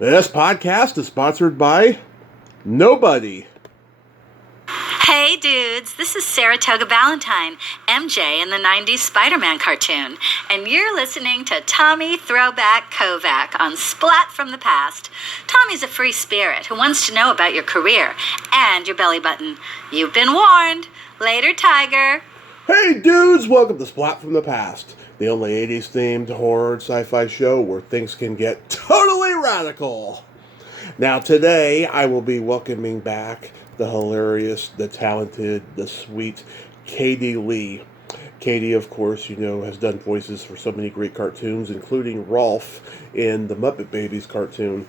This podcast is sponsored by nobody. Hey dudes, this is Saratoga Valentine, MJ in the 90s Spider-Man cartoon, and you're listening to Tommy Throwback Kovac on Splat from the Past. Tommy's a free spirit who wants to know about your career and your belly button. You've been warned. Later, Tiger. Hey dudes, welcome to Splat from the Past, the only 80s themed horror and sci-fi show where things can get totally radical. Now today I will be welcoming back the hilarious, the talented, the sweet Katie Leigh. Katie, of course, has done voices for so many great cartoons, including Rolf in the Muppet Babies cartoon.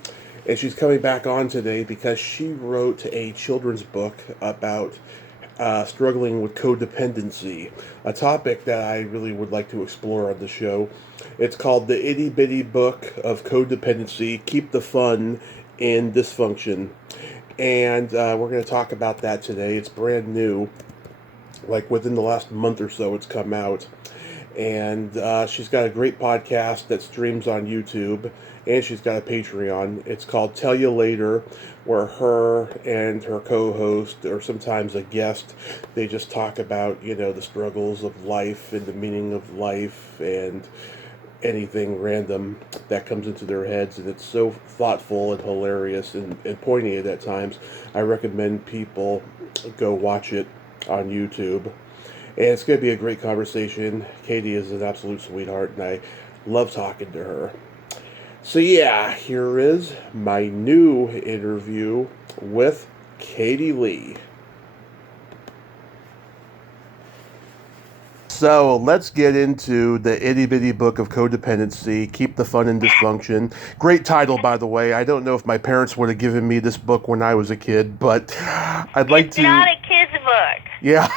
And she's coming back on today because she wrote a children's book about struggling with codependency, a topic that I really would like to explore on the show. It's called The Itty Bitty Book of Codependency, Keep the Fun in Dysfunction. And we're going to talk about that today. It's brand new. Like within the last month or so, it's come out. And she's got a great podcast that streams on YouTube. And she's got a Patreon. It's called Tell You Later, where her and her co-host, or sometimes a guest, they just talk about, the struggles of life and the meaning of life and anything random that comes into their heads, and it's so thoughtful and hilarious and poignant at times. I recommend people go watch it on YouTube, and it's going to be a great conversation. Katie is an absolute sweetheart, and I love talking to her. So yeah, here is my new interview with Katie Leigh. So let's get into the Itty Bitty Book of Codependency, Keep the Fun in Dysfunction. Great title, by the way. I don't know if my parents would have given me this book when I was a kid, but I'd like to... It's not a kid's book. Yeah,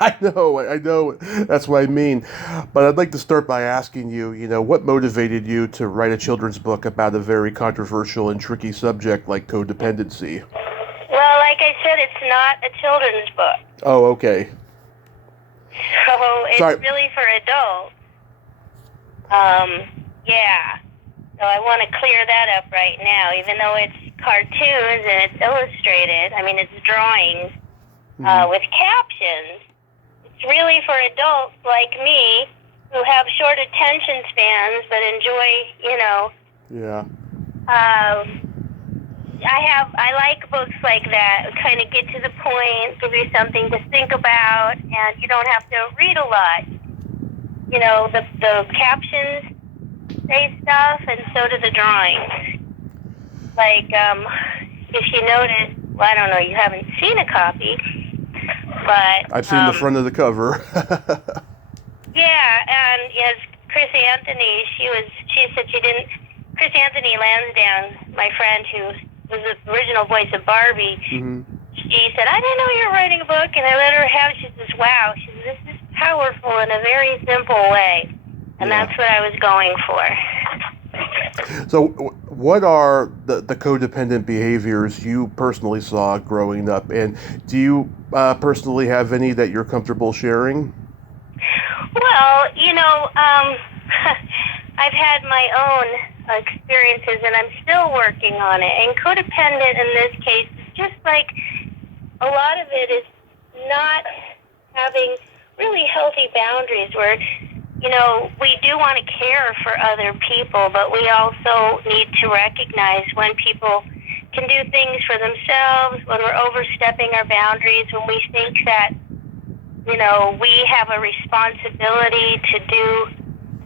I know. That's what I mean. But I'd like to start by asking you, what motivated you to write a children's book about a very controversial and tricky subject like codependency? Well, like I said, it's not a children's book. Oh, okay. So it's really for adults. Yeah. So I want to clear that up right now. Even though it's cartoons and it's illustrated, it's drawings with captions, it's really for adults like me who have short attention spans but enjoy, Yeah. I like books like that, kind of get to the point, give you something to think about, and you don't have to read a lot. The captions say stuff, and so do the drawings. Like, if you notice, well, I don't know, you haven't seen a copy, but... I've seen the front of the cover. Yeah, and as Chris Anthony, she said she didn't... Chris Anthony Lansdowne, my friend who was the original voice of Barbie, Mm-hmm. She said, I didn't know you were writing a book, and I let her have it. She says, wow. She says, this is powerful in a very simple way. And that's what I was going for. So what are the codependent behaviors you personally saw growing up? And do you personally have any that you're comfortable sharing? Well, I've had my own experiences, and I'm still working on it. And codependent in this case is just like a lot of it is not having really healthy boundaries where, we do want to care for other people, but we also need to recognize when people can do things for themselves, when we're overstepping our boundaries, when we think that, we have a responsibility to do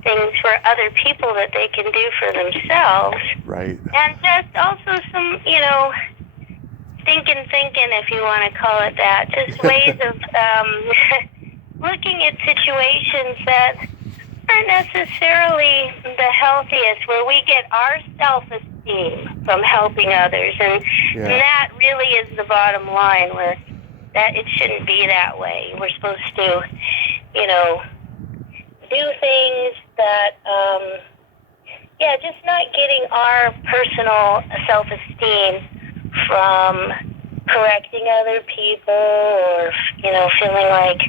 things for other people that they can do for themselves. Right. And just also some, thinking, if you want to call it that, just ways of looking at situations that aren't necessarily the healthiest, where we get our self-esteem from helping others. And that really is the bottom line, where that it shouldn't be that way. We're supposed to, do things that, just not getting our personal self-esteem from correcting other people or, feeling like,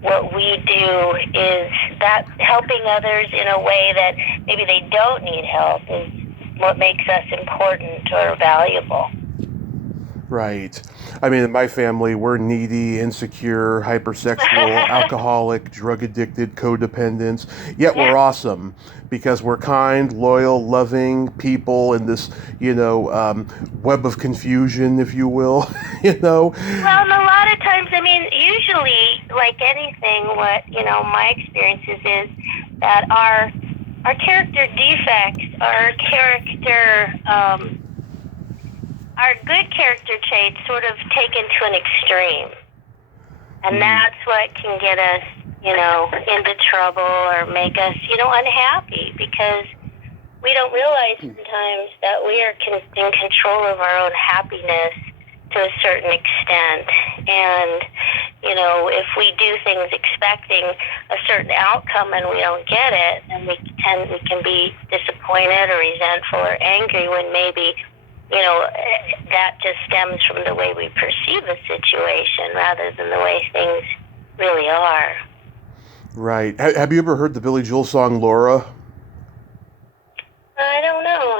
what we do is that helping others in a way that maybe they don't need help is what makes us important or valuable. Right. I mean, in my family, we're needy, insecure, hypersexual, alcoholic, drug addicted, codependents. Yet we're awesome because we're kind, loyal, loving people in this, web of confusion, if you will. Well, and a lot of times, I mean, usually, like anything, what my experiences is that our character defects, our good character traits sort of taken to an extreme. And that's what can get us, into trouble or make us, unhappy, because we don't realize sometimes that we are in control of our own happiness to a certain extent. And, if we do things expecting a certain outcome and we don't get it, then we can be disappointed or resentful or angry when maybe that just stems from the way we perceive a situation rather than the way things really are. Right. Have you ever heard the Billy Joel song Laura? I don't know.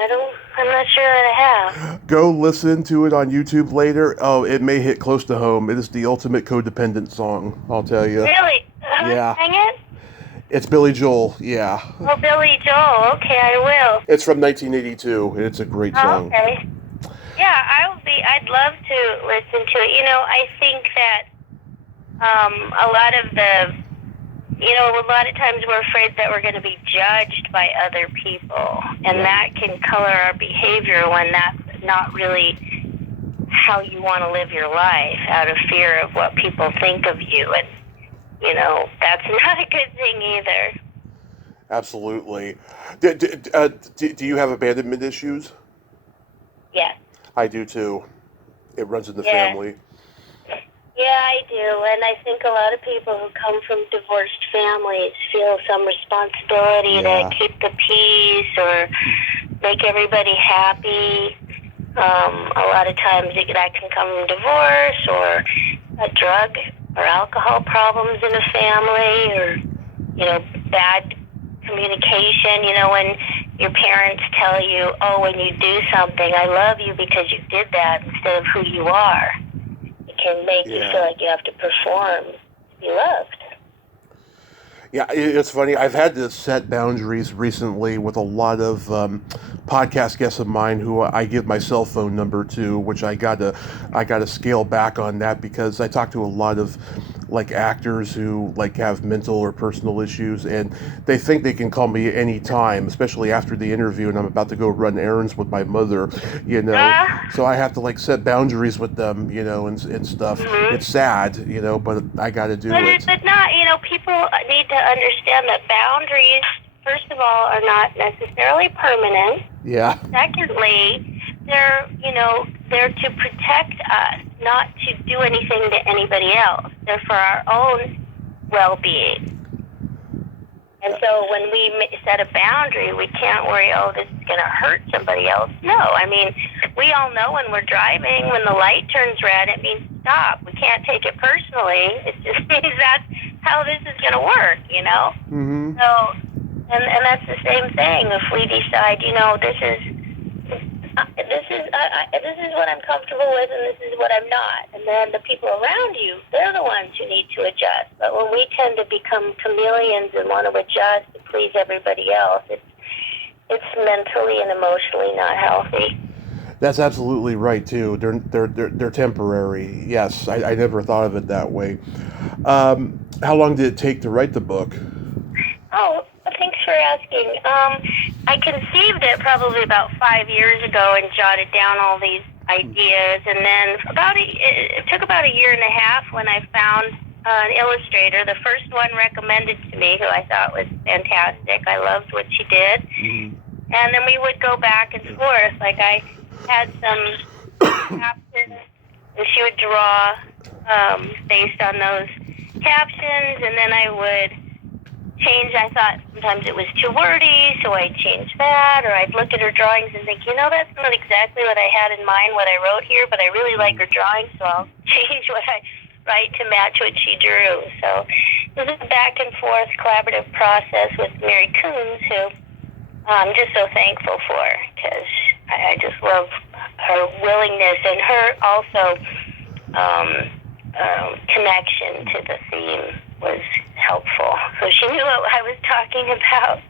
I'm not sure that I have. Go listen to it on YouTube later. Oh, it may hit close to home. It is the ultimate codependent song, I'll tell you. Really? Yeah. Sing it? It's Billy Joel, yeah. Oh, Billy Joel. Okay, I will. It's from 1982, and it's a great song. Okay. Yeah, I'd love to listen to it. I think that a lot of times we're afraid that we're going to be judged by other people, and that can color our behavior when that's not really how you want to live your life, out of fear of what people think of you. And, that's not a good thing either. Absolutely. Do you have abandonment issues? Yes. I do too. It runs in the family. Yeah, I do. And I think a lot of people who come from divorced families feel some responsibility to keep the peace or make everybody happy. A lot of times that can come from divorce or a drug or alcohol problems in a family, or, bad communication. When your parents tell you, oh, when you do something, I love you because you did that instead of who you are. It can make you feel like you have to perform to be loved. Yeah, it's funny. I've had to set boundaries recently with a lot of podcast guests of mine who I give my cell phone number to, which I gotta scale back on that, because I talk to a lot of actors who have mental or personal issues, and they think they can call me any time, especially after the interview, and I'm about to go run errands with my mother, So I have to set boundaries with them, and stuff. Mm-hmm. It's sad, but I got to do it. But not, people need to understand that boundaries, first of all, are not necessarily permanent. Yeah. Secondly, they're to protect us, not to do anything to anybody else. They're for our own well-being. And so when we set a boundary, we can't worry, oh, this is going to hurt somebody else. No, I mean, we all know when we're driving, when the light turns red, it means stop. We can't take it personally. It just means that's how this is going to work, Mm-hmm. So, and that's the same thing. If we decide, this is what I'm comfortable with, and this is what I'm not. And then the people around you, they're the ones who need to adjust. But when we tend to become chameleons and want to adjust to please everybody else, it's mentally and emotionally not healthy. That's absolutely right too. They're temporary. Yes, I never thought of it that way. How long did it take to write the book? Oh, thanks for asking. I conceived it probably about 5 years ago and jotted down all these ideas, and then it took about a year and a half when I found an illustrator, the first one recommended to me, who I thought was fantastic. I loved what she did. Mm-hmm. And then we would go back and forth. I had some captions, and she would draw based on those captions, and then I would change. I thought sometimes it was too wordy, so I'd change that, or I'd look at her drawings and think, that's not exactly what I had in mind, what I wrote here, but I really like her drawings, so I'll change what I write to match what she drew. So it was a back and forth collaborative process with Mary Coons, who I'm just so thankful for, because I just love her willingness and her also connection to the theme was helpful. So she knew what I was talking about.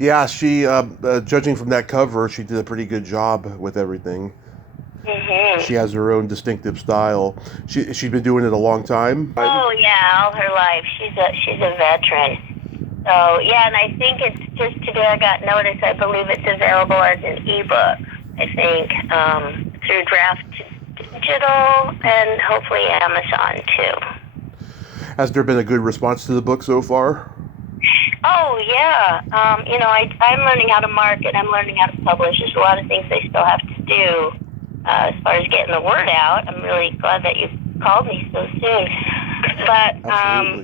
Yeah, she, judging from that cover, she did a pretty good job with everything. Mm-hmm. She has her own distinctive style. She's been doing it a long time. Oh yeah, all her life. She's a veteran. So yeah, and I think it's just today I got notice. I believe it's available as an ebook. I think through Draft Digital and hopefully Amazon too. Has there been a good response to the book so far? Oh yeah, I'm learning how to market. I'm learning how to publish. There's a lot of things I still have to do as far as getting the word out. I'm really glad that you called me so soon. But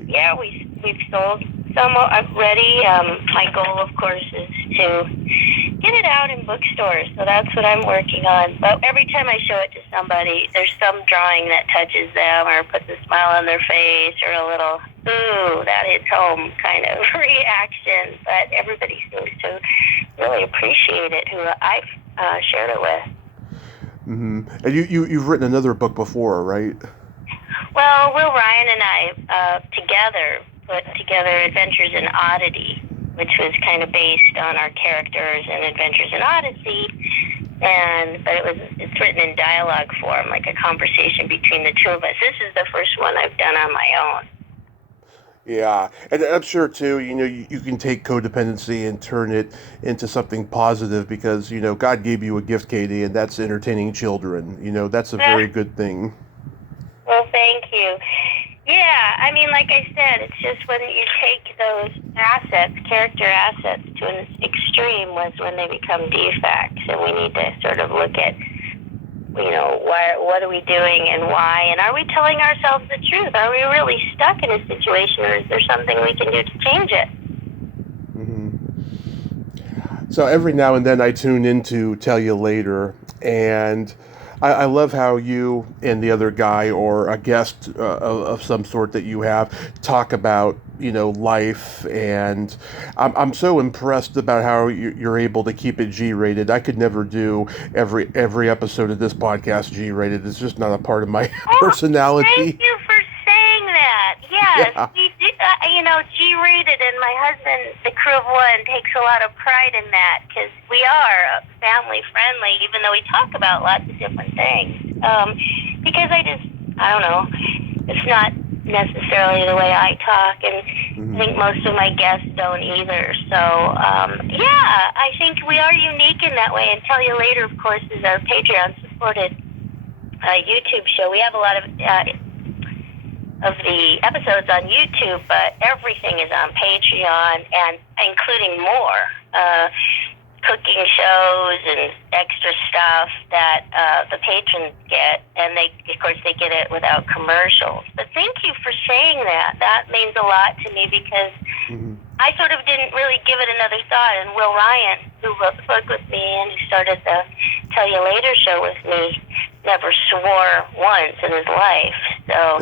yeah, we've sold some already. My goal, of course, is to get it out in bookstores. So that's what I'm working on. But every time I show it to somebody, there's some drawing that touches them or puts a smile on their face or a little, ooh, that hits home kind of reaction. But everybody seems to really appreciate it who I've shared it with. Mm-hmm. And you've written another book before, right? Well, Will Ryan and I together put together Adventures in Oddity, which was kind of based on our characters in Adventures in Odyssey, but it's written in dialogue form, like a conversation between the two of us. This is the first one I've done on my own. Yeah, and I'm sure too, you can take codependency and turn it into something positive because, God gave you a gift, Katie, and that's entertaining children. That's a very good thing. Well, thank you. Yeah, I mean, like I said, it's just when you take those assets, character assets, to an extreme was when they become defects, and we need to sort of look at, what are we doing and why, and are we telling ourselves the truth? Are we really stuck in a situation, or is there something we can do to change it? Mm-hmm. So every now and then I tune into Tell You Later, and I love how you and the other guy or a guest of some sort that you have talk about, life. And I'm so impressed about how you're able to keep it G-rated. I could never do every episode of this podcast G-rated. It's just not a part of my personality. Thank you for saying that. Yes, Yeah. we did, G-rated, and my husband, the crew of one, takes a lot of pride in that because we are family friendly, even though we talk about lots of different things. Because I don't know, it's not necessarily the way I talk, and I think most of my guests don't either. So, yeah, I think we are unique in that way. And Tell You Later, of course, is our Patreon-supported YouTube show. We have a lot of the episodes on YouTube, but everything is on Patreon, and including more cooking shows and extra stuff that the patrons get, and of course they get it without commercials. But thank you for saying that. That means a lot to me because I sort of didn't really give it another thought, and Will Ryan, who wrote the book with me and who started the Tell You Later show with me, never swore once in his life. So,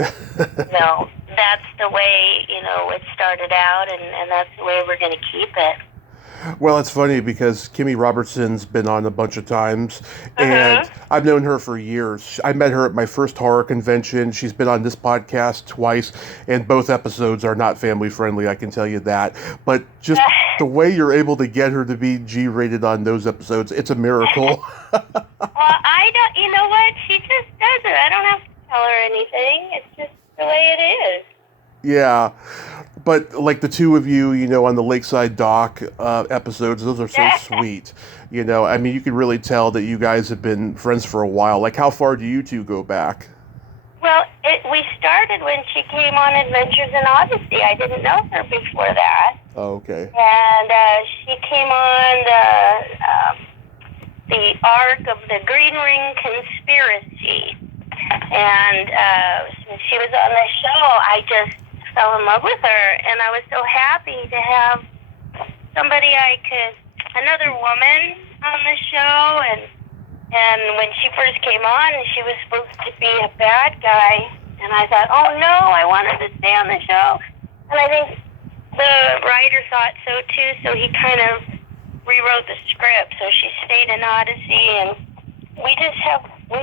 that's the way, it started out, and that's the way we're going to keep it. Well, it's funny because Kimmy Robertson's been on a bunch of times, and I've known her for years. I met her at my first horror convention. She's been on this podcast twice, and both episodes are not family friendly, I can tell you that. But just the way you're able to get her to be G-rated on those episodes, it's a miracle. Well, I don't, you know what? She just does it. I don't have to tell her anything. It's just the way it is. Yeah. But like the two of you, on the Lakeside Dock episodes, those are so sweet. I mean, you can really tell that you guys have been friends for a while. Like, how far do you two go back? Well, we started when she came on Adventures in Odyssey. I didn't know her before that. Oh, okay. And she came on the arc of the Green Ring Conspiracy. And when she was on the show, I just fell in love with her, and I was so happy to have another woman on the show, and when she first came on, she was supposed to be a bad guy, and I thought, oh no, I wanted to stay on the show, and I think the writer thought so too, so he kind of rewrote the script, so she stayed in Odyssey, and we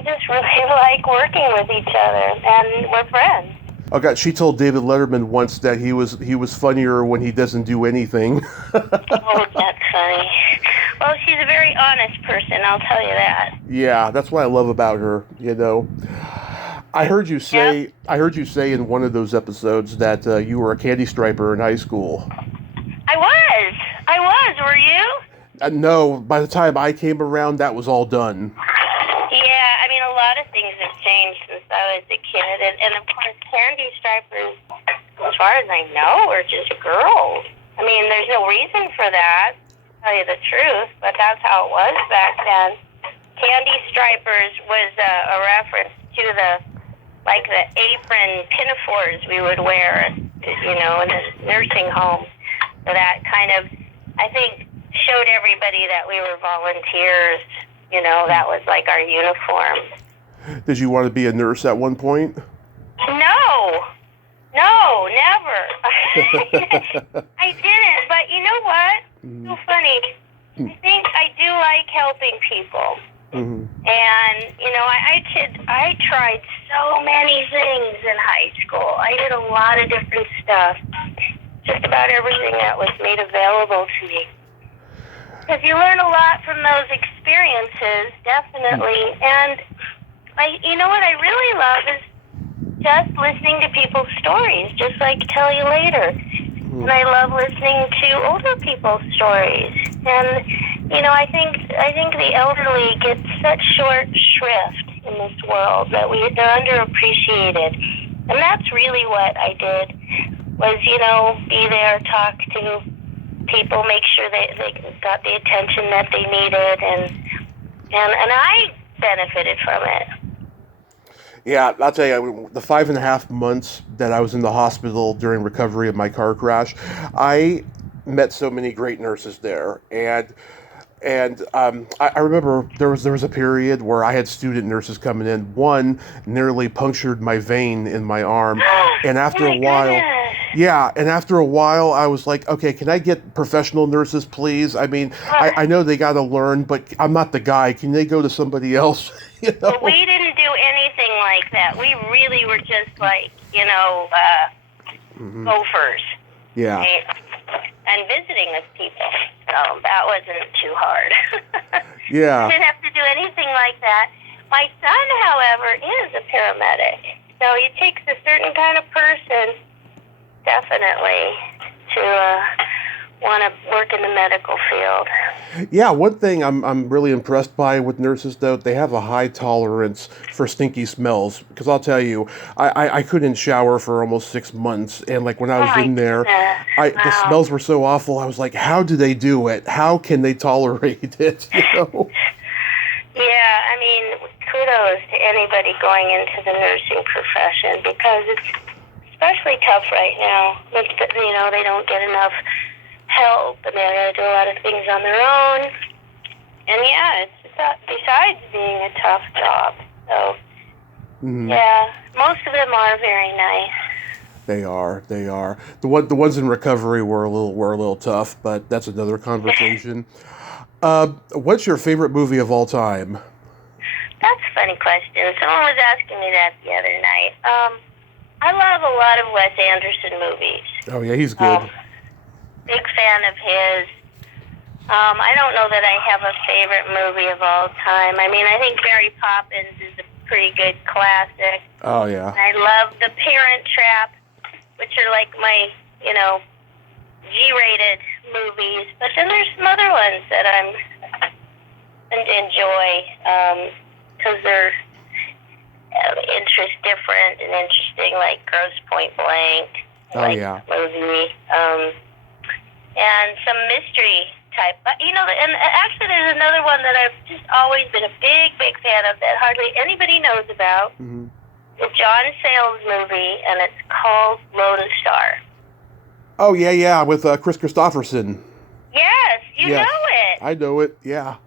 just really like working with each other, and we're friends. Oh God, she told David Letterman once that he was funnier when he doesn't do anything. Oh, that's funny. Well, she's a very honest person, I'll tell you that. Yeah, that's what I love about her. I heard you say Yep. I heard you say in one of those episodes that you were a candy striper in high school. I was. Were you? No, by the time I came around, that was all done. Yeah, I mean, a lot of things have changed since I was a kid, and of course, candy stripers, as far as I know, are just girls. I mean, there's no reason for that, to tell you the truth, but that's how it was back then. Candy stripers was a reference to the apron pinafores we would wear, in the nursing home. So that kind of, I think, showed everybody that we were volunteers. That was like our uniform. Did you want to be a nurse at one point? No, never. I didn't, but you know what? So funny. I think I do like helping people. Mm-hmm. And, I tried so many things in high school. I did a lot of different stuff. Just about everything that was made available to me. Because you learn a lot from those experiences, definitely. And, what I really love is just listening to people's stories, just like Tell You Later. And I love listening to older people's stories. And, I think the elderly get such short shrift in this world that they're underappreciated. And that's really what I did, was, be there, talk to people, make sure they got the attention that they needed, and I benefited from it. Yeah, I'll tell you, the 5.5 months that I was in the hospital during recovery of my car crash, I met so many great nurses there, and I remember there was a period where I had student nurses coming in. One nearly punctured my vein in my arm, and after a while, I was like, okay, can I get professional nurses, please? I mean, I know they got to learn, but I'm not the guy. Can they go to somebody else? Well, we didn't do anything like that. We really were just like, gophers. Yeah. Right? And visiting with people. So that wasn't too hard. Yeah. I didn't have to do anything like that. My son, however, is a paramedic. So it takes a certain kind of person, definitely, to want to work in the medical field. Yeah, one thing I'm really impressed by with nurses, though, they have a high tolerance for stinky smells. Because I'll tell you, I couldn't shower for almost 6 months, and like when I was in there, the smells were so awful. I was like, how do they do it? How can they tolerate it? Yeah, I mean, kudos to anybody going into the nursing profession, because it's especially tough right now. They don't get enough help, and they got to do a lot of things on their own. And yeah, besides being a tough job. So, yeah, most of them are very nice. They are. The ones in recovery were a little tough, but that's another conversation. What's your favorite movie of all time? That's a funny question. Someone was asking me that the other night. I love a lot of Wes Anderson movies. Oh yeah, he's good. Big fan of his. I don't know that I have a favorite movie of all time. I mean, I think Mary Poppins is a pretty good classic. Oh yeah. I love The Parent Trap, which are like my, G-rated movies. But then there's some other ones that I enjoy because they're different and interesting, like Grosse Point Blank. Yeah. Movie. And some mystery type. And actually there's another one that I've just always been a big, big fan of that hardly anybody knows about. Mm-hmm. The John Sayles movie, and it's called Lotus Star. Oh, yeah, with Chris Christopherson. Yes, you know it. I know it, yeah.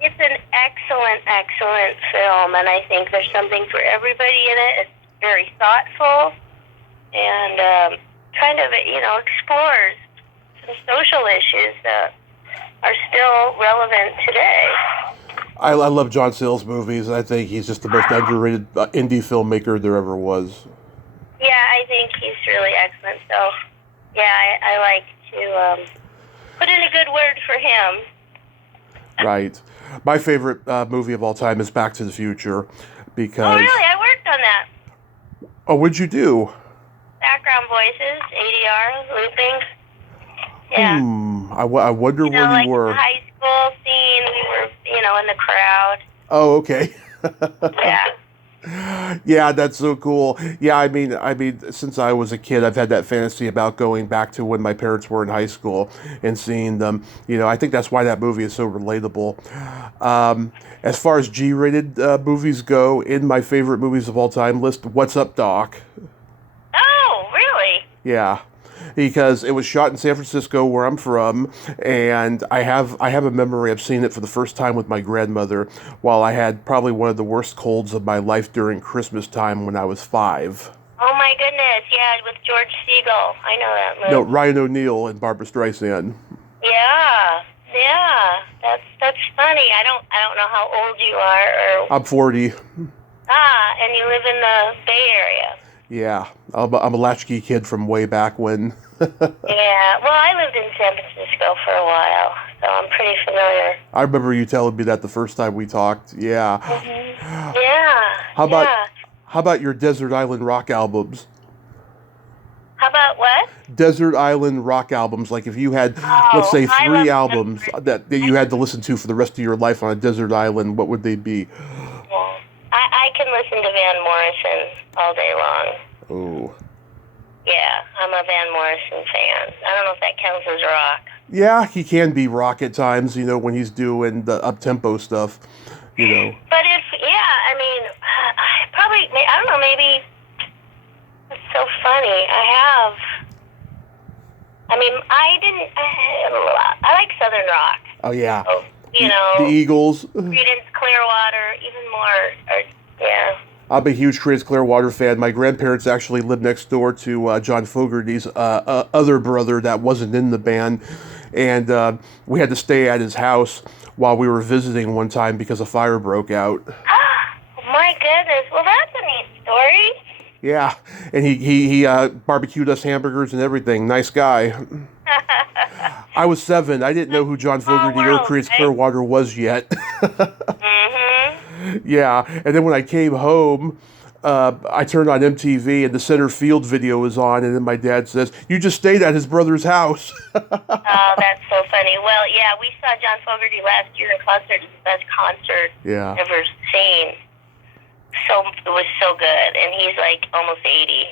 It's an excellent, excellent film, and I think there's something for everybody in it. It's very thoughtful and kind of, explores some social issues that are still relevant today. I love John Sayles movies. I think he's just the most underrated indie filmmaker there ever was. Yeah, I think he's really excellent. So, yeah, I like to put in a good word for him. Right. My favorite movie of all time is Back to the Future because... Oh, really? I worked on that. Oh, what'd you do? Background voices, ADR, looping. Yeah. I wonder where like you were. The high school scene, we were, in the crowd. Oh, okay. Yeah. Yeah, that's so cool. Yeah, I mean, since I was a kid, I've had that fantasy about going back to when my parents were in high school and seeing them. I think that's why that movie is so relatable. As far as G-rated movies go, in my favorite movies of all time list, What's Up, Doc? Oh, really? Yeah. Because it was shot in San Francisco, where I'm from, and I have a memory of seeing it for the first time with my grandmother while I had probably one of the worst colds of my life during Christmas time when I was 5. Oh my goodness, yeah, with George Segal. I know that movie. No, Ryan O'Neal and Barbara Streisand. Yeah. That's funny. I don't know how old you are or I'm 40. and you live in the Bay Area. Yeah, I'm a latchkey kid from way back when. Yeah, well, I lived in San Francisco for a while, so I'm pretty familiar. I remember you telling me that the first time we talked. Yeah. Mm-hmm. Yeah. How about your Desert Island rock albums? How about what? Desert Island rock albums. Like if you had, let's say, 3 albums that you had to listen to for the rest of your life on a desert island, what would they be? Yeah. I can listen to Van Morrison all day long. Oh. Yeah, I'm a Van Morrison fan. I don't know if that counts as rock. Yeah, he can be rock at times, when he's doing the up-tempo stuff, But I don't know, maybe, it's so funny. I like Southern rock. Oh, yeah. So, the Eagles. Creedence Clearwater, even more, yeah. I'm a huge Creedence Clearwater fan. My grandparents actually lived next door to John Fogerty's other brother that wasn't in the band. And we had to stay at his house while we were visiting one time because a fire broke out. Oh, my goodness. Well, that's a neat story. Yeah, and he barbecued us hamburgers and everything. Nice guy. I was 7. I didn't know who John Fogerty or Creedence Clearwater was yet. Mm-hmm. Yeah, and then when I came home, I turned on MTV and the Center Field video was on, and then my dad says, "You just stayed at his brother's house." Oh, that's so funny. Well, yeah, we saw John Fogerty last year in concert. It was the best concert ever seen. So it was so good, and he's like almost 80.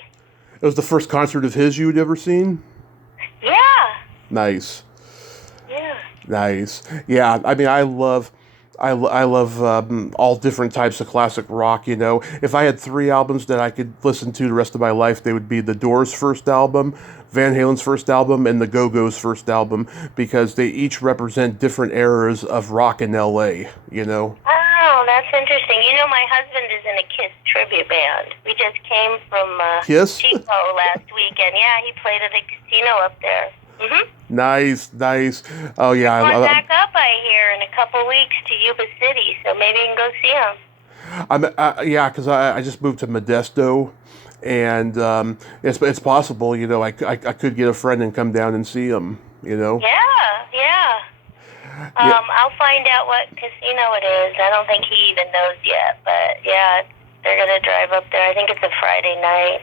It was the first concert of his you'd ever seen? Yeah. Nice. Yeah. Nice. Yeah, I mean, I love all different types of classic rock, If I had 3 albums that I could listen to the rest of my life, they would be The Doors' first album, Van Halen's first album, and the Go-Go's first album, because they each represent different eras of rock in L.A., Oh, that's interesting. My husband is in a Kiss tribute band. We just came from Kiss? Chico last weekend. Yeah, he played at the casino up there. Mm-hmm. Nice. Oh, yeah. Going back up, I hear, in a couple weeks to Yuba City, so maybe you can go see him. Yeah, because I just moved to Modesto, and it's possible, I could get a friend and come down and see him, Yeah. I'll find out what casino it is. I don't think he even knows yet, but yeah, they're gonna drive up there. I think it's a Friday night.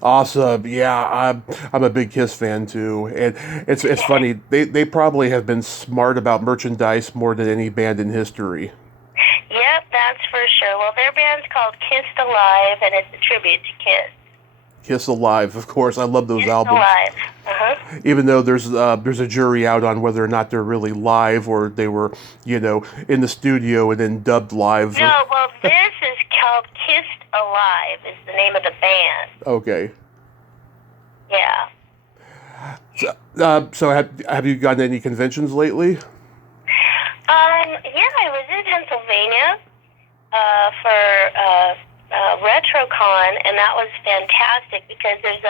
Awesome. Yeah, I'm a big Kiss fan too, and it's funny. They probably have been smart about merchandise more than any band in history. Yep, that's for sure. Well, their band's called Kissed Alive, and it's a tribute to Kiss. Kiss Alive, of course. I love those albums. Alive. Even though there's a jury out on whether or not they're really live or they were, in the studio and then dubbed live. No, well, this is called Kissed Alive, is the name of the band. Okay. Yeah. So have you gotten any conventions lately? Yeah, I was in Pennsylvania for RetroCon, and that was fantastic because there's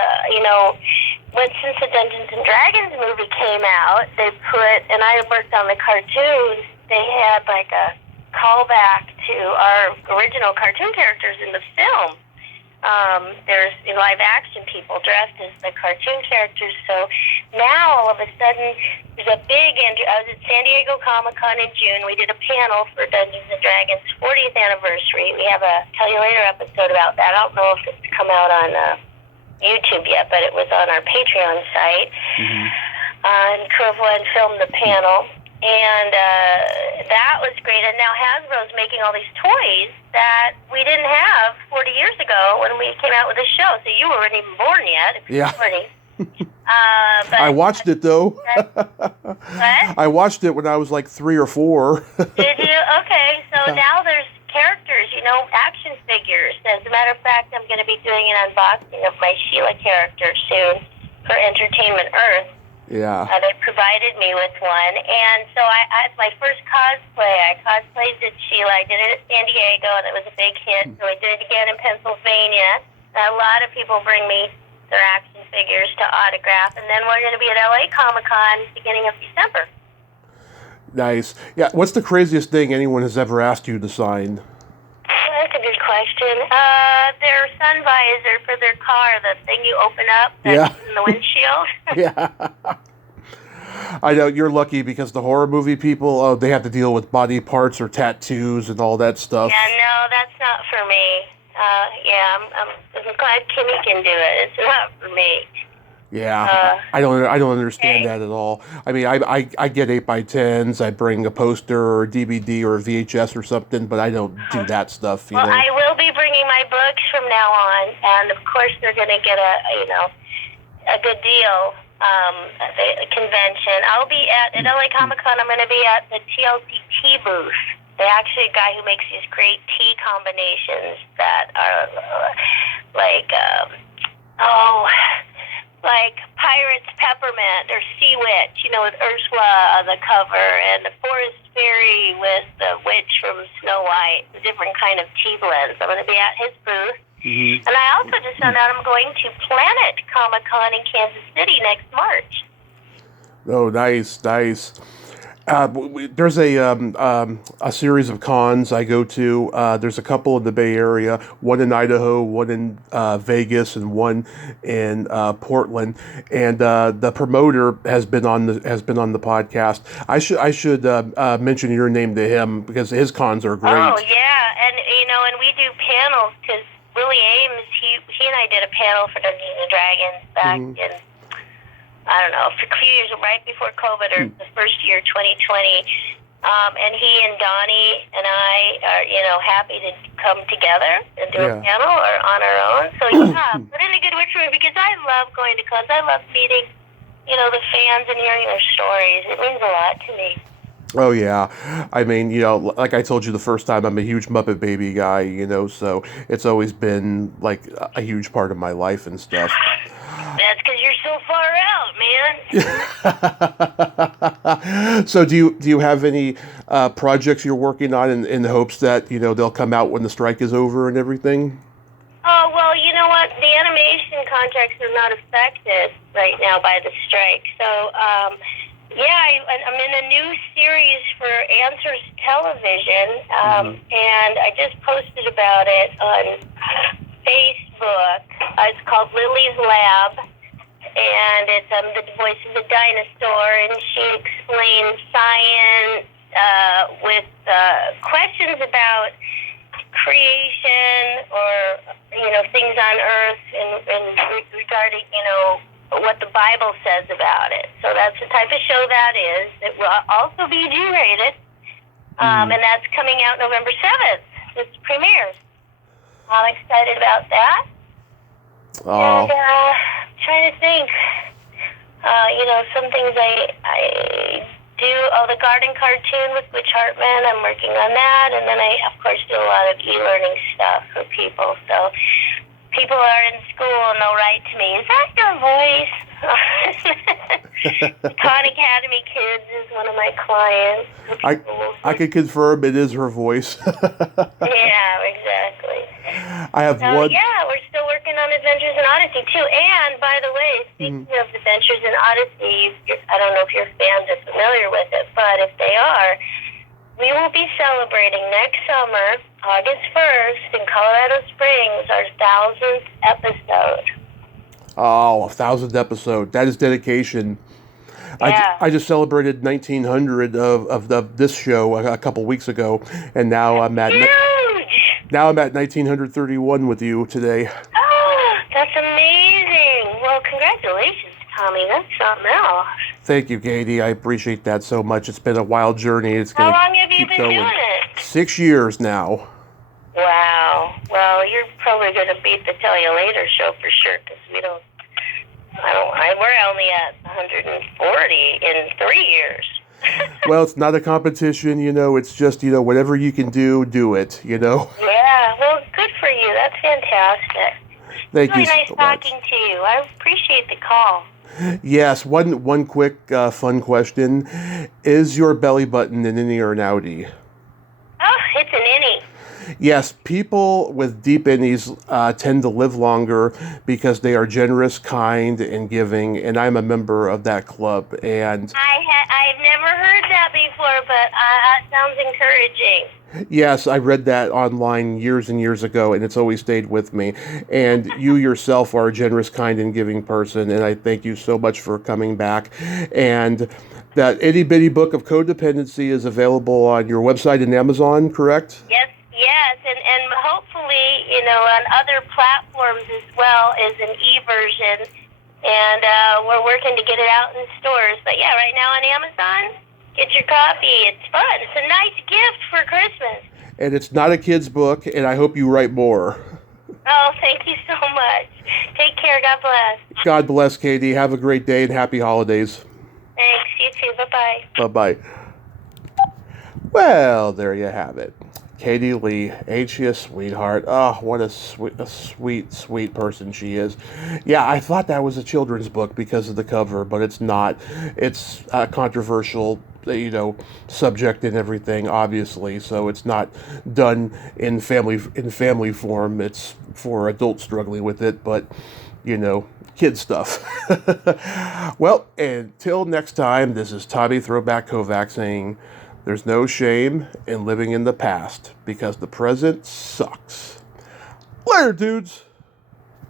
since the Dungeons and Dragons movie came out, they put, and I worked on the cartoons, they had like a callback to our original cartoon characters in the film. There's live action people dressed as the cartoon characters. So now all of a sudden there's a big I was at San Diego Comic-Con in June. We did a panel for Dungeons and Dragons 40th anniversary. We have a Tell You Later episode about that. I don't know if it's come out on YouTube yet, but it was on our Patreon site. Mm-hmm. And Curvewell filmed the panel. And that was great. And now Hasbro's making all these toys that we didn't have 40 years ago when we came out with the show. So you weren't even born yet. Yeah. 40. But I watched it, though. What? I watched it when I was like 3 or 4. Did you? Okay. So now there's characters, action figures. As a matter of fact, I'm going to be doing an unboxing of my Sheila character soon for Entertainment Earth. Yeah. They provided me with one, and so I my first cosplay. I cosplayed as Sheila. I did it at San Diego, and it was a big hit. So I did it again in Pennsylvania. A lot of people bring me their action figures to autograph, and then we're going to be at LA Comic-Con beginning of December. Nice. Yeah. What's the craziest thing anyone has ever asked you to sign? That's a good question. Their sun visor for their car, the thing you open up that's in the windshield. Yeah. I know you're lucky because the horror movie people, they have to deal with body parts or tattoos and all that stuff. Yeah, no, that's not for me. I'm glad Kimmy can do it. It's not for me. Yeah, I don't understand that at all. I mean, I get 8x10s. I bring a poster or a DVD or a VHS or something, but I don't do that stuff. Well, I will be bringing my books from now on, and of course they're going to get a good deal at the convention. I'll be at LA Comic-Con. I'm going to be at the TLC booth. They actually a guy who makes these great tea combinations that are like Pirate's Peppermint or Sea Witch, with Ursula on the cover, and the Forest Fairy with the witch from Snow White, a different kind of tea blends. I'm going to be at his booth. Mm-hmm. And I also just found out I'm going to Planet Comic-Con in Kansas City next March. Oh, nice. There's a series of cons I go to. There's a couple in the Bay Area, one in Idaho, one in Vegas, and one in Portland. And the promoter has been on the podcast. I should mention your name to him because his cons are great. Oh yeah, and we do panels because Willie Ames, he and I did a panel for Dungeons and Dragons back in, I don't know, a few years right before COVID or the first year, 2020. And he and Donnie and I are, happy to come together and do a panel or on our own. So put in a good word for me because I love going to cons. I love meeting, the fans and hearing their stories. It means a lot to me. Oh, yeah. I mean, like I told you the first time, I'm a huge Muppet Baby guy, so it's always been like a huge part of my life and stuff. That's because you're so far out, man. So do you have any projects you're working on in the hopes that, they'll come out when the strike is over and everything? Oh, well, you know what? The animation contracts are not affected right now by the strike. So, I'm in a new series for Answers Television, and I just posted about it on Facebook. It's called Lily's Lab, and it's the voice of the dinosaur, and she explains science with questions about creation or things on Earth and regarding what the Bible says about it. So that's the type of show that is. It will also be G-rated, and that's coming out November 7th. It premieres. I'm excited about that. Oh. And trying to think. Some things I do. Oh, the garden cartoon with Witch Hartman. I'm working on that, and then I, of course, do a lot of e-learning stuff for people. So people are in school and they'll write to me, "Is that your voice?" Khan Academy Kids is one of my clients. I can confirm it is her voice. Yeah, exactly. I have So, one. yeah, we're still working on Adventures in Odyssey, too. And, by the way, speaking of Adventures in Odyssey, I don't know if your fans are familiar with it, but if they are, we will be celebrating next summer, August 1st, in Colorado Springs, our 1,000th episode. Oh, 1,000th episode. That is dedication. Yeah. I just celebrated 1900 of this show a couple weeks ago, and now I'm at Huge! now I'm at 1931 with you today. Oh, that's amazing. Well, congratulations, Tommy. That's something else. Thank you, Katie. I appreciate that so much. It's been a wild journey. It's How gonna long have you keep been going. doing it? 6 years now. Wow. Well, you're probably going to beat the Tell You Later show for sure, because we're only at 140 in 3 years. Well, it's not a competition, it's just, whatever you can do it, Yeah, well, good for you. That's fantastic. Thank Really you nice so much. talking to you. I appreciate the call. Yes, one quick fun question. Is your belly button an innie or an outie? Oh, it's an innie. Yes, people with deep innies tend to live longer because they are generous, kind, and giving, and I'm a member of that club. And I've never heard that before, but that sounds encouraging. yes, I read that online years and years ago, and it's always stayed with me. And you yourself are a generous, kind, and giving person, and I thank you so much for coming back. And that itty bitty book of codependency is available on your website and Amazon, correct? Yes, and hopefully, on other platforms as well as an e-version, and we're working to get it out in stores. But yeah, right now on Amazon, get your copy. It's fun. It's a nice gift for Christmas. And it's not a kid's book, and I hope you write more. Oh, thank you so much. Take care. God bless. God bless, Katie. Have a great day and happy holidays. Thanks. You too. Bye-bye. Bye-bye. Well, there you have it. Katie Leigh, ain't she a sweetheart? Oh, what a sweet, sweet person she is. Yeah, I thought that was a children's book because of the cover, but it's not. It's a controversial, subject and everything, obviously. So it's not done in family form. It's for adults struggling with it, but kid stuff. Well, until next time, this is Tommy Throwback Kovac saying, there's no shame in living in the past because the present sucks. Later, dudes.